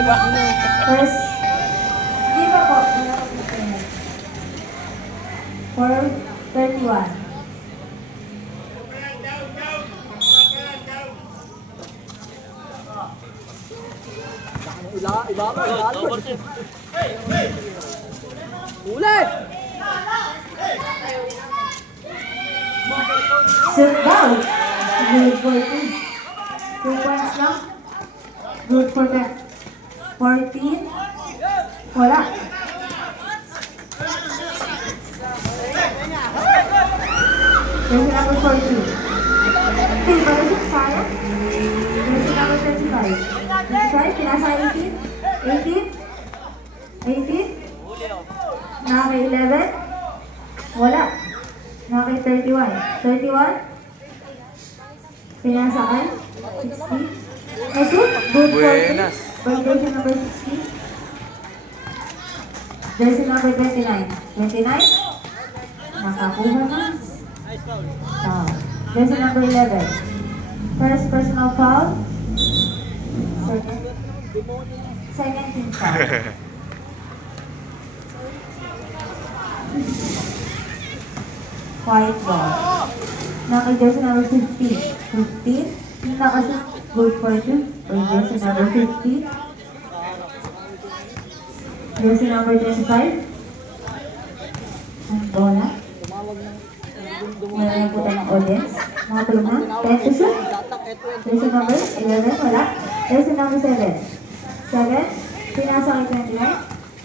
First, di ba po? 4:31. Ulit! Sit down. Good for 2. 2 points lang. Good for 10. 14. Wala. Jersey number 42. Hindi ba na siya sayang? Jersey number 25. 25, pinasa 18. 18. 18. Naka 11. Wala. Naka 31. 31. Pinasa kay 60. Nashoot. Good for 3. By jersey number 60. Jersey number 29. 29. Nakakuha na. Jersey number 11. First personal foul. Second team foul. White ball. Naka-jersey number 15. 15. Naka-shoot. Good for 2. By jersey number 15. Jersey number 25. Ang bola. Ngayon po tayo ng audience. Mga tulong na. 10 to shoot. Jersey number 11. Wala. Jersey number 7. 7. Pinasa kay 29.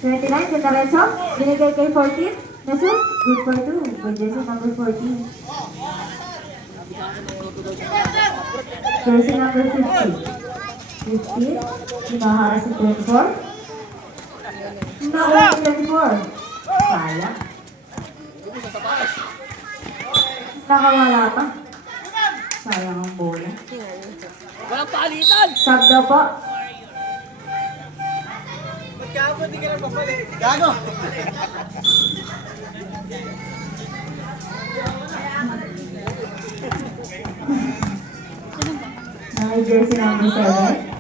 29. Pinaretso. Binigay kay 14. Nashoot. Good for 2. By jersey number 14. Jersey number 50. 50. Pinahara si 24. Nakuha si 24. Sayang. Nakawala pa. Sayang ang bola. Walang palitan! Sub daw po. Magkapon, di ka lang papalit. Gago! Naka-jersey number 7.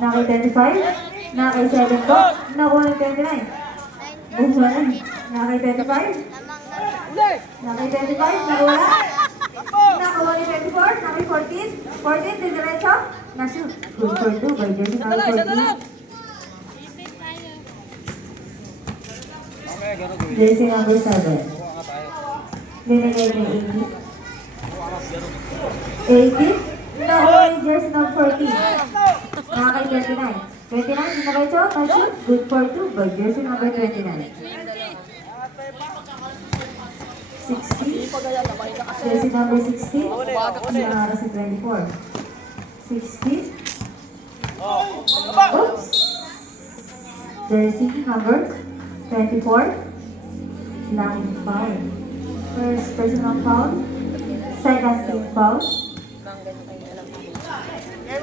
Naka-25. Naka-7 po. Nakuha ng 29. Bumba na. Naka-25. Naka-25. Nakuha. Nakuha ni 24. Naka-14. 14. Didiretso. Nashoot. Good for 2 by jersey number 14. Jersey number 7. Binigay ni 80. 80. Nakuha ni jersey number 14. Naka-29. 29. Didiretso. Nashoot. Good for 2 by jersey number 29. 60. Jersey number 60. Pinahara si 24. 60. Oops. Jersey number 24. Line foul. First personal foul. Second team foul.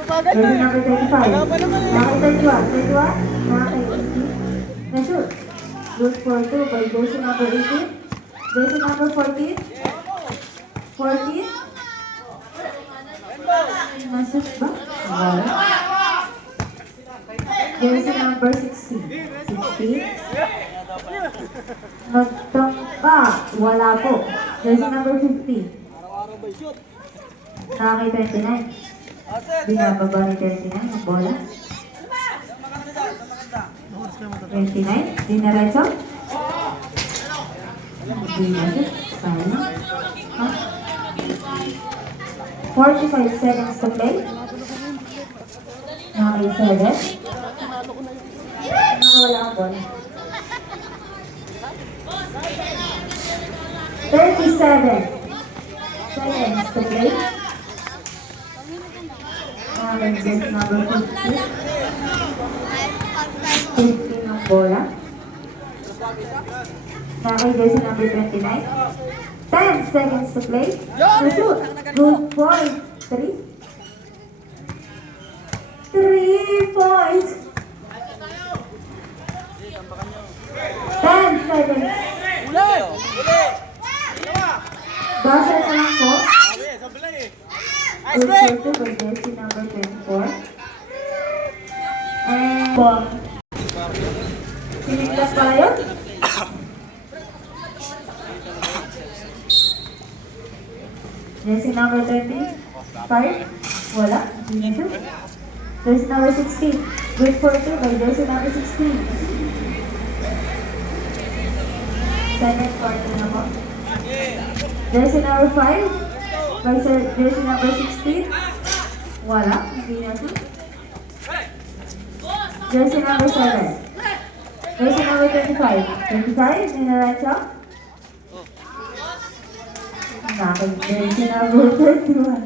Jersey number 35. Naka-31. 31. Naka-80. Na-shoot. Good for 2 by jersey number 18. Jersey number 14. 14. Nashoot ba? Wala. Jersey number 16. 16. Nagtangka. Wala po. Jersey number 50. Nakakay 29. Binababa ni 29 ang bola. 29. Dinaretso. Hindi na siya. Sayang. 45 seconds to play. Nakakay 7. Nakawala ang bola. 37 seconds to play. Nakakay number 50. 15 ang bola. Nakakay jersey number 29. 10 seconds to play. Na-shoot. Good for 3. 3 points. 10 seconds. Basa na lang po. Good for 2 by jersey number 24. Bong. Siniglas pala yun? Jersey number 35? Wala. Hindi na. Jersey number 16. Good for 2 by jersey number 16. Second quarter na po. Jersey number 5 by jersey number 16. Wala. Hindi na. Jersey number 7. Jersey number 25. 25, Minarancho. Nakay jersey number 31.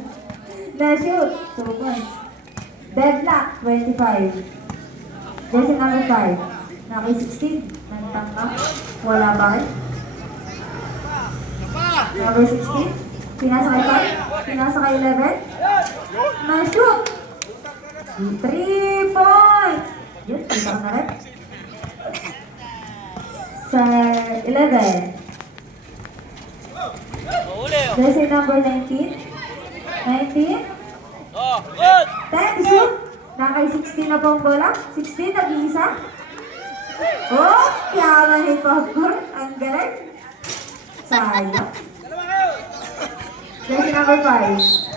Na-shoot. 2 points. Deadlock, 25. Jersey number 5. Nakay 16. Nantangka. Wala ba kayo? Number 16. Pinasa kay 5. Pinasa kay 11. Na-shoot. 3 points. Yun, kita ko na rin. Sa 11. Jersey number 19. 19. Oh, good! Time to shoot. Nakay 16 na po ang bola. 16, nag-iisa. Oh, yaman ni Popcorn. Ang galing. Sayang. Jersey number 5.